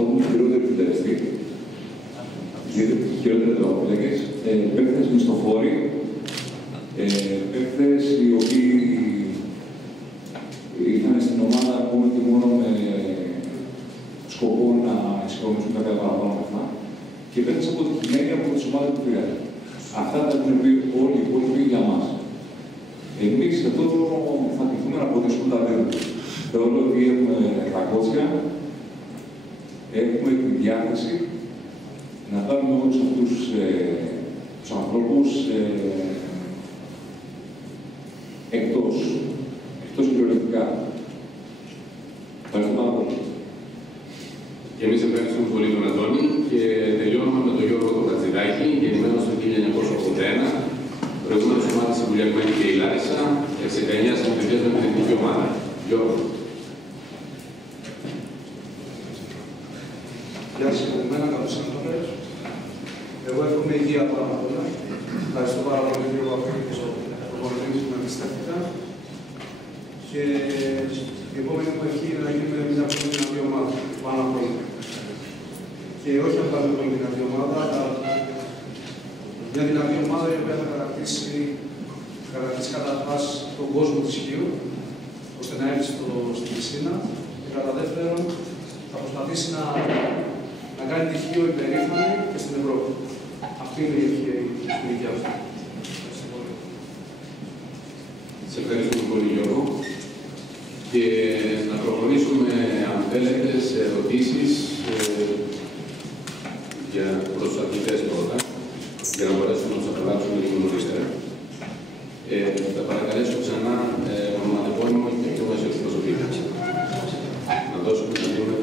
έχουμε χειρότερη επιτελεστή. Χειρότεροι τραγουδιστές, παίκτες μισθοφόροι, παίκτες οι οποίοι ήρθαν στην ομάδα ακόμα και μόνο με σκοπό να εξοικονομήσουν κάποια παραπάνω λεφτά και παίκτες αποτυχημένοι από τις ομάδες που πήγαν. Αυτά τα έχουν πει όλοι οι υπόλοιποι για μας. Εμείς εδώ θα κληθούμε να αποτίσουμε τα δέντρα. Θεωρώ ότι έχουμε τα κότσια, έχουμε τη διάθεση να πάρουμε όλους αυτούς τους ανθρώπους εκτός κυριολεκτικά. Ευχαριστώ πάρα πολύ. Και εμείς ευχαριστούμε πολύ τον Αντώνη και τελειώνουμε με τον Γιώργο τον Χατζηδάκη, γεννημένος το 1981, προηγούμενες ομάδες η Βουλιακμένη και η Λάρισα, 69 συμμετοχές με την εθνική ομάδα. Γιώργο. Γεια σας και από μένα, καλώς ήρθατε. Εγώ εύχομαι υγεία πάνω απ' όλα. Ευχαριστώ πάρα πολύ για το αφήνει και στο προπονητή που με εμπιστεύτηκα. Και η επόμενη μου ευχή είναι να γίνει μια πολύ δυνατή ομάδα, πάνω απ' όλα. Και όχι απλά μια πολύ δυνατή ομάδα, αλλά μια δυνατή ομάδα η οποία θα κατακτήσει καταρχάς τον κόσμο της Χίου, ώστε να έρθει στην Μεσίνα. Και κατά δεύτερον, θα προσπαθήσει να κάνει τη Χίο υπερήφανη και στην Ευρώπη. Αυτή είναι η ευχή του δικιά μου. Ευχαριστώ πολύ. Σε ευχαριστούμε πολύ, Γιώργο. Και να προχωρήσουμε, αν θέλετε, σε ερωτήσεις για προς τους αθλητές πρώτα, για να μπορέσουμε να τους αποδάξουμε λίγο νωρίτερα. Θα παρακαλέσω ξανά ονοματεπώνυμο και ποιο μας εκπροσωπεί. Να δώσουμε το νούμερο.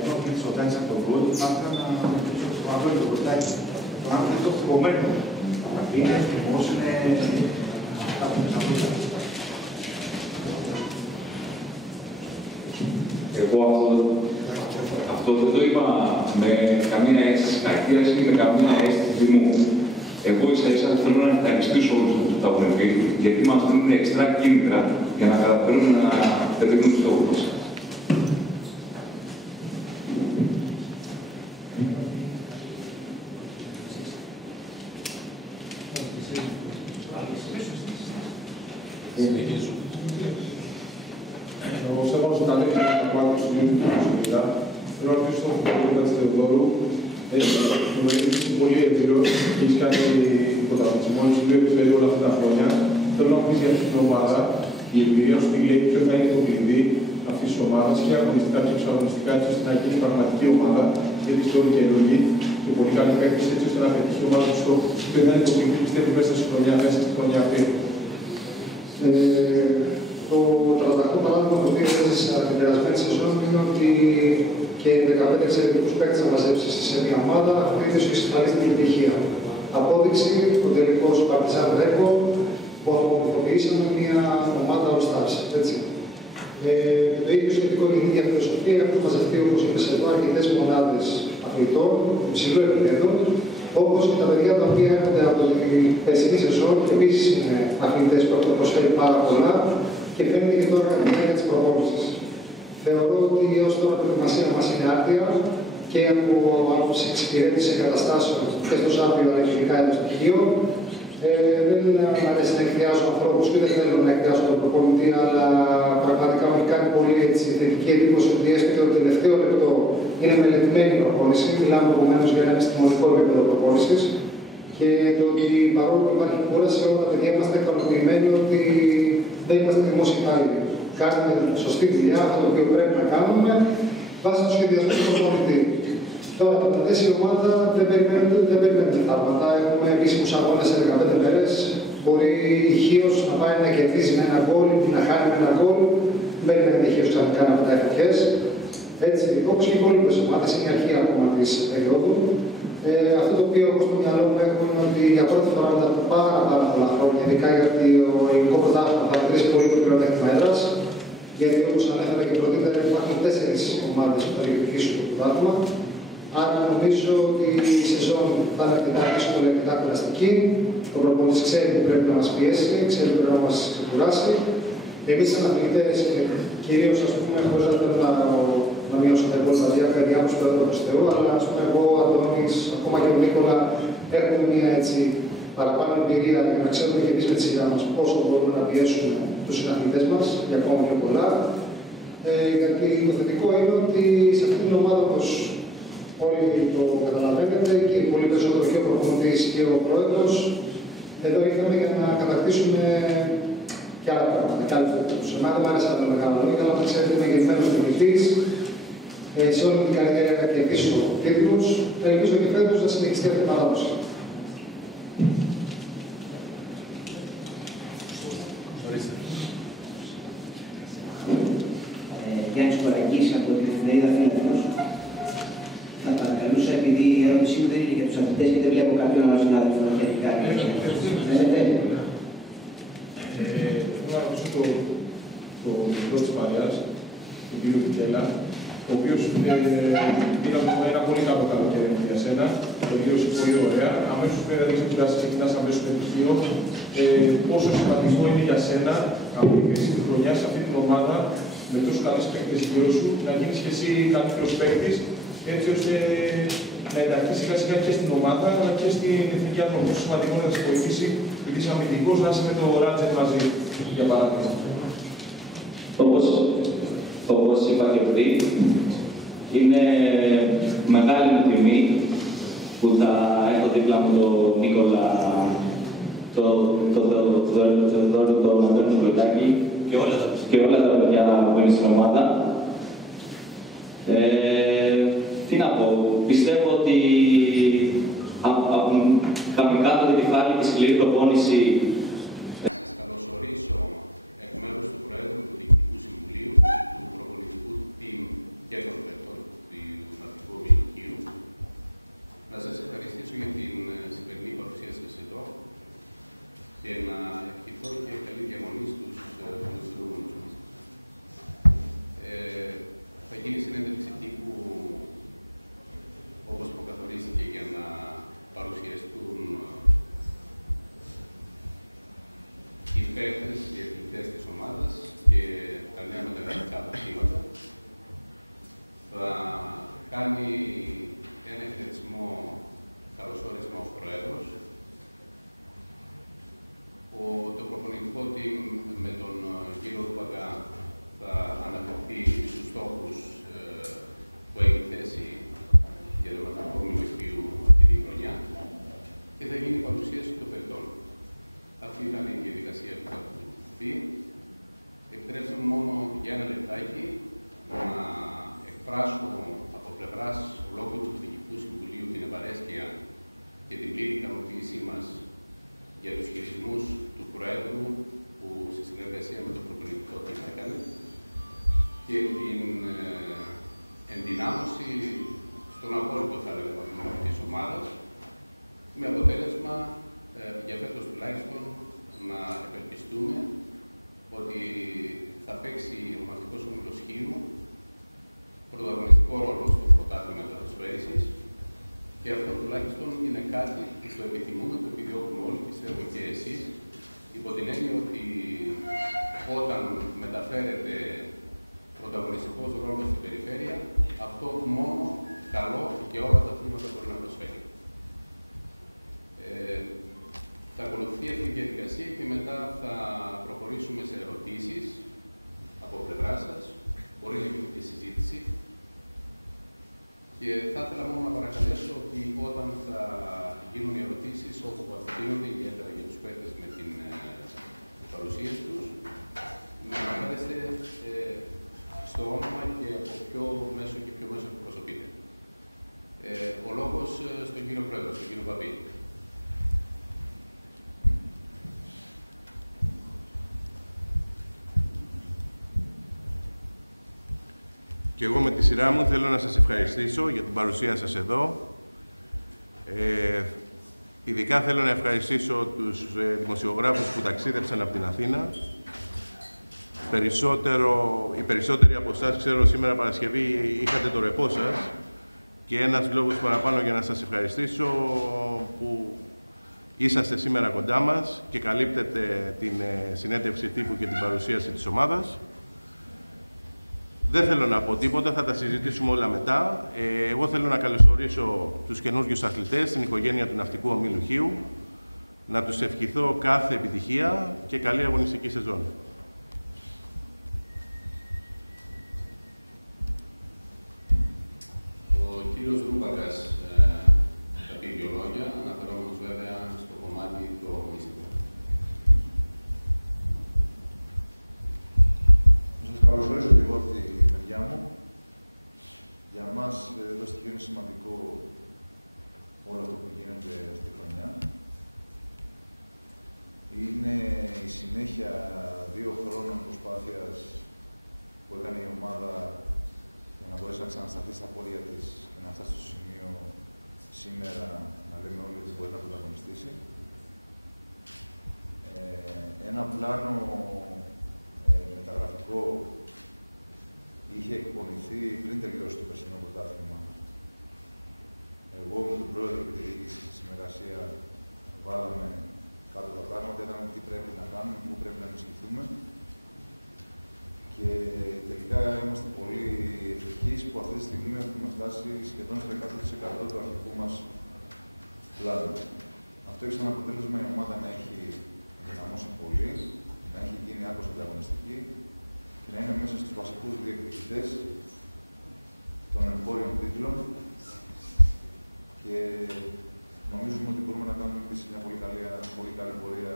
Είμαι ο Κλήτης Σωτάκης από τον Γκολ. Ήθελα να ρωτήσω στον Αντώνη τον Κορκοντάκη. Τον άνθρωπο είναι το χτυπωμένο. Είναι εθνικός, είναι κάποιο μεσαπολίτα. Εγώ αυτό δεν το είπα με καμία αίσθηση κακίας ή με καμία αίσθηση θυμού. Εγώ ίσα-ίσα θέλω να ευχαριστήσω όλους αυτούς που τα έχουν πει, γιατί μας δίνουν εξτρά κίνητρα για να καταφέρουμε να πετύχουμε τους στόχους μας. Ο Στέφανος Ιταλής είναι ένα κομμάτι του σημείου του 1970. Θέλω να ρωτήσω τον Κωνσταντίνο της Θεοδόρου. Που είναι πολύ εμπειρός και έχει κάνει πρωταθλητισμό, είναι πολύ επιφέρει όλα αυτά τα χρόνια. Θέλω να πεις για αυτή την ομάδα, η εμπειρία σου τι λέει, ποιο θα είναι το κλειδί αυτής της ομάδας και αγωνιστικά και εξαγωνιστικά, έτσι ώστε να γίνει πραγματική ομάδα, γιατί στο όλοι και λόγοι και πολύ καλή παίκτης, έτσι ώστε να πετύχει η ομάδα του στόχου. Ποιο θα είναι το κλειδί, πιστεύει μέσα στη χρονιά αυτή. Το τρανταχτό παράδειγμα που πήρε την περασμένη σεζόν είναι ότι και 15 εξαιρετικούς παίκτες να μαζέψεις σε μια ομάδα, αυτή είναι η μεγαλύτερη επιτυχία. Απόδειξη, ο τελικός Παρτιζάν Ρέκο, που απομορφοποιήσαμε μια ομάδα All Stars. Το ίδιο σχετικό είναι η ίδια φιλοσοφία, έχουν μαζευτεί όπως είπες εδώ αρκετές μονάδες αθλητών, υψηλού επίπεδου, όπως και τα παιδιά τα οποία έρχονται από την περσινή σεζόν και επίσης είναι αθλητές που έχουν προσφέρει πάρα πολλά και φαίνεται και τώρα κατά τη διάρκεια της προπόνησης. Θεωρώ ότι έως τώρα η προετοιμασία μας είναι άρτια και από άποψη εξυπηρέτηση εγκαταστάσεων και στο Σάββιο αλλά και ειδικά στο στοιχείο. Δεν μου αρέσει να εκδιάσω ανθρώπους και δεν θέλω να εκδιάσω τον προπονητή, αλλά πραγματικά μου έχει κάνει πολύ θετική εντύπωση ότι έστω και το τελευταίο λεπτό είναι μελετημένη η προπόνηση. Μιλάμε επομένως για ένα επιστημονικό επίπεδο προπόνησης. Και το ότι παρόλο που υπάρχει κούραση, όλα τα παιδιά είμαστε ικανοποιημένοι ότι δεν είμαστε δημόσιοι υπάλληλοι. Κάνουμε σωστή δουλειά, αυτό το οποίο πρέπει να κάνουμε, βάσει του σχεδιασμού του προπονητή. Τώρα, το η ομάδα δεν περιμένουμε θαύματα. Έχουμε επίσημους αγώνες σε 15 μέρες. Μπορεί η Χίος να πάει να κερδίζει με ένα γκολ ή να χάνει με ένα γκολ. Δεν περιμένουμε η Χίος ξαφνικά να πετάει φωτιές. Έτσι, όπως και οι υπόλοιπες ομάδες, είναι η αρχή ακόμα της περίοδου. Αυτό το οποίο εγώ στο μυαλό μου έχω είναι ότι για πρώτη φορά μετά από πάρα πολλά χρόνια, ειδικά γιατί το ελληνικό πρωτάθλημα θα βρει πολύ μικρό μέχρι μέτρας. Γιατί όπως ανέφερα και πρωτήτερα, υπάρχουν 4 ομάδες που θα διεκδικήσουν το πρωτάθλημα. Άρα νομίζω ότι η σεζόν θα είναι αρκετά δύσκολη, αρκετά κουραστική. Ο προπονητής ξέρει που πρέπει να μας πιέσει, ξέρει που πρέπει να μας ξεκουράσει. Εμείς σαν αθλητές, κυρίως χωρίς να θέλω να μειώσω τα υπόλοιπα διάκριση του έδρα του Θεού, αλλά εγώ, ο Αντώνης, ακόμα και ο Νίκολα, έχουμε μια παραπάνω εμπειρία για να ξέρουμε και εμείς με τη σειρά μας πόσο μπορούμε να πιέσουμε τους συναθλητές μας για ακόμα πιο πολλά. Γιατί το θετικό είναι ότι σε αυτήν την ομάδα, όπως όλοι το καταλαβαίνετε, και πολύ περισσότερο και ο προπονητής και ο πρόεδρος, εδώ ήρθαμε για να κατακτήσουμε και άλλα πράγματα, και άλλους τίτλους. Εμένα δεν μου άρεσε να μεγάλα λόγια, αλλά ξέρετε είμαι γεννημένος προπονητής. Σε όλη την καριέρα να κερδίσω τίτλους. Ελπίζω και φέτος να συνεχιστεί αυτή την παράδοση. Γιάννης Κορακής από την εφημερίδα Φίλιππος. Θα παρακαλούσα, επειδή η ερώτησή μου δεν είναι για τους αθλητές και δεν βλέπω κάποιον άλλο συνάδελφο να έχει κάτι. Θέλω να ρωτήσω τον μικρό της Παριάς, τον κύριο Πιτέλα, ο οποίος πήραμε ένα πολύ καλό καλοκαίρι για σένα, τελείωσε πολύ ωραία. Αμέσως βέβαια δεν ξεκουράσει, ξεκινάς αμέσως με πτυχίο. Πόσο σημαντικό είναι για σένα από την κρίσιμη χρονιά σε αυτή την ομάδα, με τόσους καλούς παίκτες γύρω σου, να γίνεις και εσύ καλύτερος παίκτης, έτσι ώστε να ενταχθείς σιγά σιγά και στην ομάδα, αλλά και στην εθνική ατομή. Πόσο σημαντικό είναι να σε βοηθήσει, επειδή είσαι αμυντικός, να είσαι με το Ράτζετ μαζί, για παράδειγμα. Όπως είπα και πριν, είναι μεγάλη μου τιμή που θα έχω δίπλα μου τον Νίκολα, τον Αντώνη Πλωτάκη και όλα τα παιδιά που είναι στην ομάδα. Τι να πω, πιστεύω ότι από κάτω το κεφάλι και σκληρή προπόνηση. Σας καλωσορίσω εκ μέρους του Προέδρου του Διοικητικού Συμβουλίου, του προπονητικού team και των παιχτών του Μαθητικού Ομιλοκίου. Να σας ευχαριστήσω για την σημερινή παρουσία σας εδώ και να ευχηθώ και καλή διαμονή στους φιλοξενούμενους μας. Θα γίνει συνέντευξη τύπου όπως προκαθορίστηκε για να παρουσιαστούν οι παίκτες, οι αθλητές της ομάδας και τα νέα μεταγραφικά αποκτήματα. Θα κάνει ένα χαιρετισμό καλωσόρισμα ο Πρόεδρος. Το προπονητικό team με τον κύριο Παγκά θα αναφερθεί στους στόχους που έχει θέσει για το Μαθητικό Ομιλοκίου αυτή τη χρονιά και θα γίνει η παρουσίαση των παιχτών. Αυτή ήταν η διαδικασία που θα ακολουθηθεί. Επιτρέψτε μου μόνο για ένα λεπτάκι να εκφράσω από πλευράς ολόκληρου του Διοικητικού Συμβουλίου την ευαρέσκεια και την πλήρη ικανοποίησή μας για τους χειρισμούς του Προέδρου που στη συνεργασία με το προπονητικό team έκανε και την ενδυνάμωση στον απόλυτο θα έλεγα της ομάδας με αποτέλεσμα για φέτος τουλάχιστον να ευελπιστούμε ότι θα παίξει ο Μαθητικός Όμιλος Χίου πρωταγωνιστικό ρόλο στο πρωτάθλημα της πέρυσης και αυτό τουλάχιστον είναι κάτι που το επιθυμούμε, το επιδιώκουμε όλοι, πιστεύω και εσείς, υπό την έννοια ότι όταν μεταφέρεται πρωταγωνιστικός μετά θα προχωρήσουμε σε ερωτήσεις από πλευρά σας. Μπορεί να γίνει και συζήτηση. Και θα ήθελα μόνο να παρακαλέσω ότι όταν θα γίνουν οι ερωτήσεις, όπου απευθύνονται ιδιαίτερα για τους παίκτες με την παρουσίαση τους, να αναφέρεστε στο όνομα και από ποιο μέσο και ποιο μέσο εκπροσωπείτε. Ο λόγος στον κύριο Πρόεδρο, στον κύριο Παπή. Και εγώ με τη σειρά μου θέλω να σας ευχαριστήσω για την παρουσία σας εδώ. Ειδικά θέλω να ευχαριστήσω τους δημοσιογράφους που ταξίδεψαν από την Αθήνα. Οι περισσότεροι από εσάς, ξέρω, σήμερα Παρασκευή είχατε το ρεπό σας και ένας λόγος παραπάνω για να σας ευχαριστήσω που είσαστε σήμερα κοντά μας και καλύπτετε την συνέντευξη τύπου και την παρουσίαση της ομάδας. Δεν θέλω να πω τίποτα, θα τα συζητήσουμε όλα μετά. Εγώ θέλω να καλωσορίσω τους καινούργιους αθλητές στην οικογένεια του Ναυτικού Ομίλου Χίου, να τους ευχηθώ κάθε επιτυχία και καλή αγωνιστική σεζόν. Ο κύριος Ρούμπακας θα πει δύο λόγια, αναφερόμενος βέβαια στο κομμάτι το μυστικό. Σας καλωσορίζω και εγώ από τη μεριά μου. Για μας εδώ στο Χίο είναι σημαντικό όλο αυτό που γίνεται αυτή τη χρονιά. Είναι η συνέχεια 2 χρόνων προσπάθειας που έκανε η ομάδα για να μπορέσει να ξανασταθεί στα πόδια της και να φτάσει στο σημείο σήμερα να λέμε όλοι ότι μπορεί να πρωταγωνιστήσει. Ένα πλάνο μεταγραφικό είχε εκπονηθεί πριν τελειώσει το περσινό πρωτάθλημα. Εγώ με τον πρόεδρο και τη διοίκηση στη συνεργασία βάλαμε κάτω τα πράγματα, είδαμε τι πρέπει να κάνουμε, πού πρέπει να ενισχυθούμε. Και τελικά είμαστε πολύ ευτυχείς που αυτή τη στιγμή έχουμε φτάσει σχεδόν στο 100% του αρχικού μας πλάνου. Αυτό έχει σαν αποτέλεσμα η ομάδα να έχει δυναμώσει πολύ, να έχει γίνει άκρως ανταγωνιστική και να είναι μέσα στους βασικούς διεκδικητές των εγχώριων τίτλων και νομίζουμε ότι μπορούμε να κάνουμε επίσης μια πολύ καλή πορεία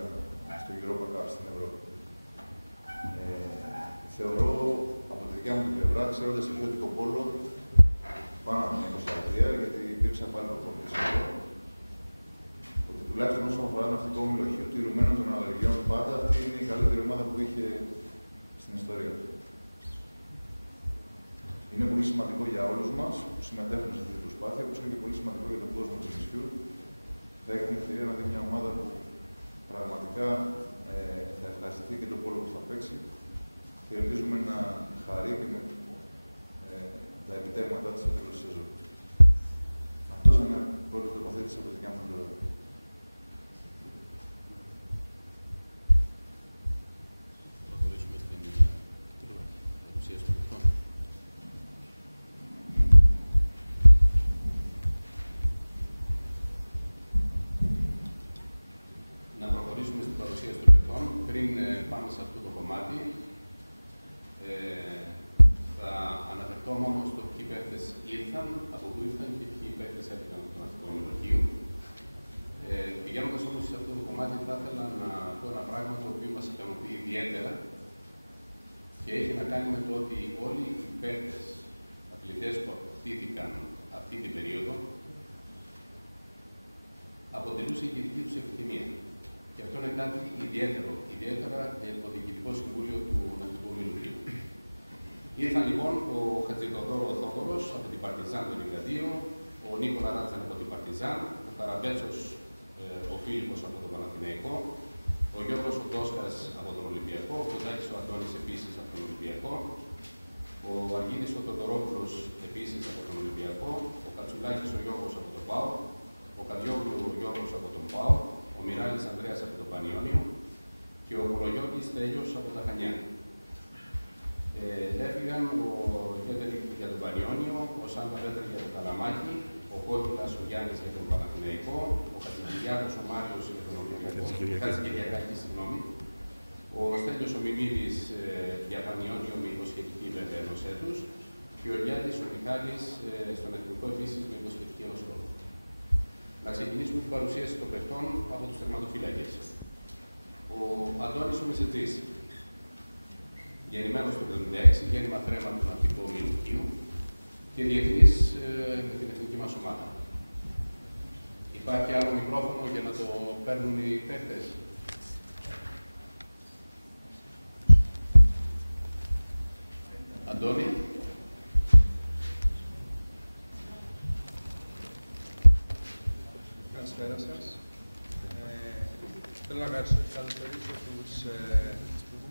στο Europa Cup στην Ευρώπη. Θεωρώ από τη δικιά μου την πλευρά, ξέροντας το ποιοτικό πόλο πάνω από την 20 γιατί υπήρξα πάλι προπονητής εδώ, ότι τουλάχιστον όσον αφορά το Ναυτικό Όμιλο Χίου, τηρουμένο των αλλαγιών πάντα, αυτή είναι η καλύτερη ομάδα που είχε στην ιστορία του. Είναι πολύ σημαντικό για όλους μας που συμμετέχουν σε αυτή την προσπάθεια, όπως είναι και πολύ σημαντικό για τον κόσμο του νησιού. Θα έχει την ευκαιρία να δει μια ομάδα που πραγματικά θα ευχαριστηθεί και τον πόλο που θα παίξει και ελπίζουμε να χαρεί και με τα επιτεύγματά της στο τέλος της σεζόν. Αυτό είναι μια πρώτη τοποθέτηση από τη δικιά μου πλευρά. Προχωρήσουμε στην παρουσίαση του παιχτών. Να προχωρήσουμε στην παρουσίαση των παιχτών. Πριν πάμε σε αυτό το κομμάτι, θα αναφερθώ μόνο στο ποιοι παίκτες ήρθαν, από πού ήρθαν και ποιοι παίκτες έφυγαν από το Ναυτικό Όμιλο Χίου. Πηγαίνοντας όμως σε αυτό το κομμάτι, θα ήθελα να πω ένα πράγμα το οποίο μας ικανοποιεί ιδιαίτερα και έχει να κάνει με το ότι όλοι οι παίκτες, αθλητές που αποκτήθηκαν αυτή την περίοδο, αποτελούσε και η δική τους επιθυμία. Και αυτό είναι κάτι ιδιαίτερο, ιδιαίτερα για το Διοικητικό Συμβούλιο του Ναυτικού Ομίλου Χίου. Ήρθαν λοιπόν ο Χατζηθοδόρο Θόδωρος από την Παρτιζάν του Λιγκαδίου, ο Νίκολα Ράτσαν από την Παρτιζάν, ο Καραμπέτσος ο Φίλιππος από τον Παναθηναϊκό, ο Γιώργος ο Τόσκας από τον Ολυμπιακό, ο Κοντάκης ο Αντώνης επίσης από τον Ολυμπιακό, ο Αργύρης ο Τοδωρόπουλος επίσης από τον Ολυμπιακό, ο Κατσουλάκης ο Γιώργος από τον ΠΑΟ, ο Κατιόγλου ο Γιώργος από τον ΠΑΟ, ο Μιράλης Ανδρέας από τον Πανιόνιο και ο Κολογιώτης Τέλειος από τα Χανιά. Έφυγαν ο Κέτερη για τον Πανιόνιο, ο Σάντα Πέτρη για το Καλαμάκι, ο Κόκκιλα Κώστας ο Γιάννης για τον Παναθηναϊκό, ο Χατζικυριάκος ο Μάριος για τον Χατζικυριακάκη, συγγνώμη, ο Στέλιος ο Μιμίδης για Πανιόνιο με υποσχετική βέβαια ενός έτους και ο Γιάννης ο Μιχάλης στον Εθνικό επίσης με υποσχετική ενός χρόνου. Να ξεκινήσουμε την παρουσίαση των παιχτών από τους τερματοφύλακες. Ο Αντώνης ο Μεσετζής, γεννημένος το 1976, γέννημα θρέμα του Ναυτικού Ομιλουχείου και διεθνής με την εθνική μας ομάδα. Υπάρχει άλλο μικρόφωνο για να το παίρνουν οι παίκτες. Αντώνη. Καλησπέρα σας. Θέλω να καλωσορίσω τους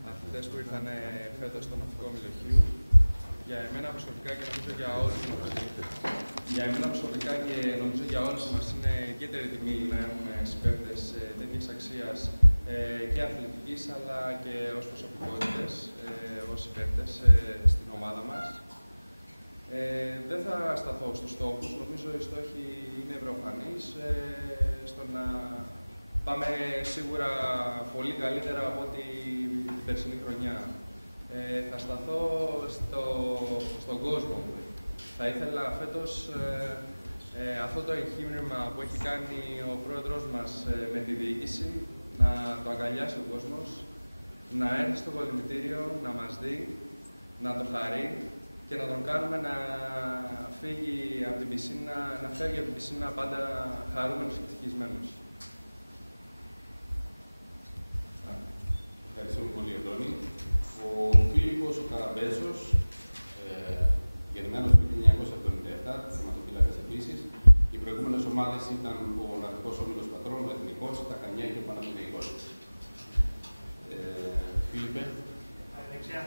αθλητές που ήρθαν φέτος στο Ναυτικό Ομιλουχείο. Για εμένα προσωπικά και νομίζω για όλους μας. Για εμένα προσωπικά και νομίζω για όλους μας είναι ιδιαίτερη τιμή να έχουμε συμπαίκτες τέτοιας αξίας και αθλητικής αλλά και ως προσωπικότητες, ως συμπαίκτες στην ομάδα μας. Δεν θα σταθώ στους στόχους, νομίζω οι στόχοι είναι προφανείς στο να πάμε σίγουρα πολύ καλύτερα από ό,τι την περσινή χρονιά. Θα σταθώ στον κόσμο. Θα ήθελα φέτος αυτό το εγχείρημα που έχει κάνει ο πρόεδρος μας με τη διοίκηση να το αγκαλιάσει ο κόσμος, να έρθει στο κολυμβητήριο, να μας δει, να το χαρεί και να τον κάνουμε να φύγει από την πισίνα, να φεύγει από την πισίνα πάντα χαρούμενος και ευτυχισμένος. Ευχαριστούμε πολύ, Αντώνη. Ο Φίλιππος ο Καραμπέζος, γεννημένος το 1977, τερματοφύλακας επίσης. Οι προηγούμενες ομάδες ήταν ο Ναυτικός Όμιλος Πατρών, ο Εθνικός, τα Χανιά και ο Παναθηναϊκός. Φίλιππε. Δεξιά.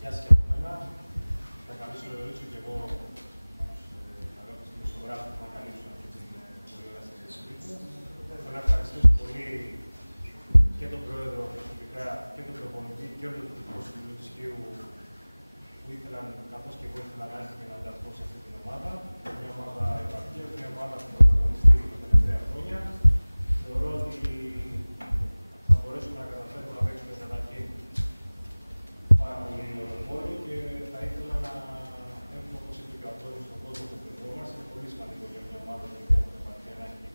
Γεια σας και από μένα. Θα καλωσορίσω και εγώ τους αγαπητούς δημοσιογράφους που θα καλύψουν αυτή την πολύ ωραία συζήτηση. Θέλω να ευχαριστήσω πολύ και τον Πρόεδρο προσωπικά και τον προπονητή και όλο το Συμβούλιο του Σκίου που ήθελαν, καθώς και εγώ ήθελα να έρθω και να ενταχθώ σε αυτή την ομάδα. Μια ομάδα επαρκή, μια ομάδα που θα αγωνιστεί τα τελευταία χρόνια. Θεωρώ ότι θα μπορέσουμε να καταφέρουμε να παίξουμε καταρχήν πάρα πολύ λεωφόρο και θα ήθελα να έχουμε, όπως είπε και ο Αντώνης, στον κόσμο που πλευρό. Είναι πολύ σημαντικό για μια ομάδα που έχει επαρκή να έχει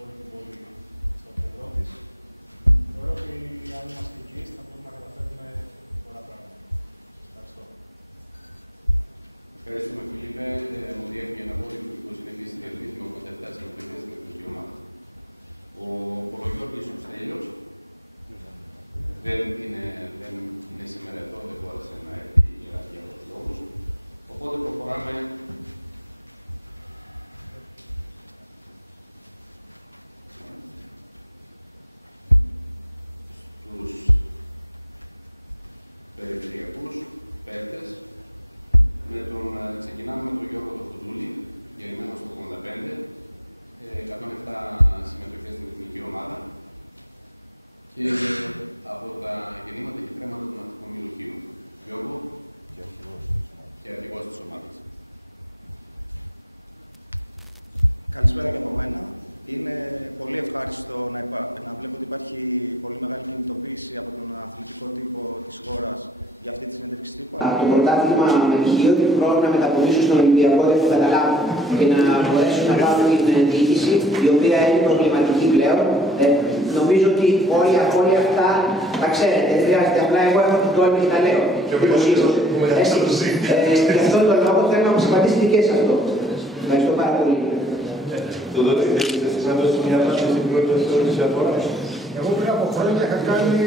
όλη την πόλη στο πλευρό της. Θεωρώ ότι αν είμαστε υγιείς θα μπορούμε να καταφέρουμε πολλά πράγματα. Ευχαριστώ. Ευχαριστούμε, Φίλιππε. Μου διέφυγε να πω ότι ο Υπουργός είναι επίσης διαλύσιμο, οπότε φτάσει να πληρώσει στην εθνική ομάδα. Ο Πορογιώργης ο Στέλιος δεν είναι σήμερα εδώ, δεν μπόρεσε να έρθει για άλλους λόγους. Οπότε προχωράμε στους περιφερειακούς παίκτες. Ξεκινάμε με τον Γιώργο τον Φουντούλη, γεννημένο στο 1985, 107 συμμετοχές στην εθνική ομάδα και από τα γεννήματα και θρέματα του Ναυτικού Ομιλουχείου. Γιώργο και αρχηγός της ομάδας. Καλησπέρα και από μένα. Είναι πολύ ευχάριστο να βλέπω ότι υπάρχει πολύ μεγάλη κινητοποίηση από τον αθλητικό τύπο της χώρας για αυτή τη συνέντευξη τύπου. Το πρωτάθλημα με τυχείο του χρόνου να μεταπολίσουν στον Ολυμπιακό, δεν το καταλάβουν και να μπορέσουν να πάρουν την διοίκηση, η οποία είναι προβληματική πλέον. Νομίζω ότι όλοι αυτά τα ξέρετε, δεν χρειάζεται. Απλά εγώ έχω την τόλμη και τα λέω. Γι' αυτόν τον λόγο θέλω να μου απαντήσετε και σε αυτό. Ευχαριστώ πάρα πολύ. Το δω ότι θέλεις εσείς να δώσεις μια απάντηση στην πρώτη ερώτηση από όλους. Εγώ πριν από χρόνια είχα κάνει...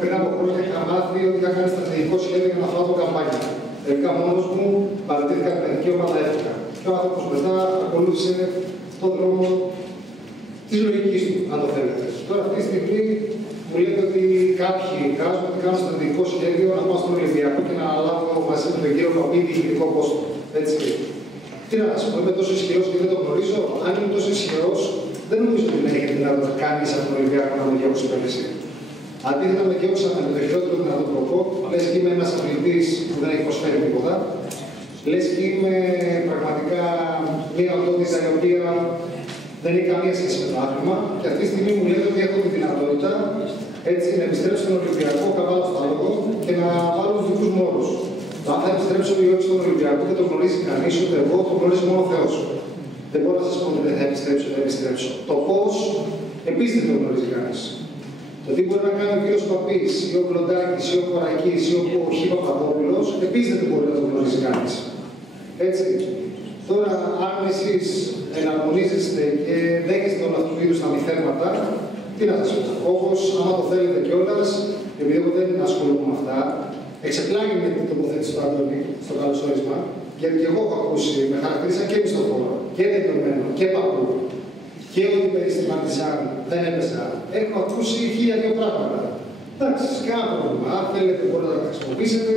Πριν από χρόνια είχα μάθει ότι είχα κάνει στρατηγικό σχέδιο για να φάω το καμπάνια. Τελικά μόνος μου παρατήθηκα την εθνική ομάδα έφυγα. Και ο άνθρωπος μετά ακολούθησε τον δρόμο της λογικής του, αν το θέλετε. Τώρα αυτή τη στιγμή μου λέτε ότι κάποιοι εικάζουν ότι κάνουν στρατηγικό σχέδιο να πάω στον Ολυμπιακό και να αναλάβω μαζί με τον κύριο Παπίδη ηγετικό πόστο. Έτσι. Τι να σα πω, είμαι τόσο ισχυρός και δεν το γνωρίζω. Αν είμαι τόσο ισχυρός, δεν νομίζω ότι να έχει δυνατότητα κανείς από τον Ολυμπιακό να με διώξει πέρυσι. Αντίθετα, με διώξαμε με τον χειρότερο δυνατό τρόπο. Λες και είμαι ένας αθλητής που δεν έχει προσφέρει τίποτα. Λες και είμαι πραγματικά μια οντότητα η οποία δεν έχει καμία σχέση με το άθλημα. Και αυτή τη στιγμή μου λέτε ότι έχω τη δυνατότητα έτσι να επιστρέψω στον Ολυμπιακό καβάλω στο άλογο και να βάλω τους δικούς μου όρους. Αν θα επιστρέψω ή όχι στον Ολυμπιακό και το γνωρίζει κανείς, ούτε εγώ, το γνωρίζει μόνο ο Θεός. Δεν μπορώ να σας πω ότι δεν θα επιστρέψω, δεν επιστρέψω. Το πώς επίσης δεν το γνωρίζει κανείς. Το τι μπορεί να κάνει ο κ. Παπής, ή ο Βλοντάκης, ή ο Κορακής, ή ο Χ. Παπαδόπουλος, επίσης δεν μπορεί να το γνωρίζει κανείς. Έτσι. Τώρα, αν εσείς εναρμονίζεστε και δέχεστε όλα αυτού του είδους τα μυθέρματα, τι να σας πω. Όπως, άμα το θέλετε κιόλας, επειδή εγώ δεν ασχολούμαι με αυτά, εξεπλάγει με την τοποθέτηση του Αντώνη στο καλωσόρισμα, γιατί και εγώ έχω ακούσει, με χαρακτήρισα και μισθοφόρο, και τελειωμένο, και παππού, και ότι περί Παρτιζάν δεν έπεσα. Έχω ακούσει 1002 πράγματα. Εντάξει, κανένα πρόβλημα. Αν θέλετε μπορείτε να τα χρησιμοποιήσετε,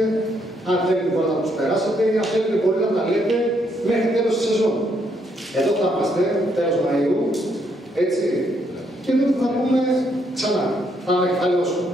αν θέλετε μπορείτε να τα προσπεράσετε, ή αν θέλετε μπορείτε να τα λέτε μέχρι τέλος της σεζόν. Εδώ θα είμαστε, τέλος Μαΐου, έτσι. Και τότε θα πούμε ξανά. Θα ανακεφαλαιώσουμε.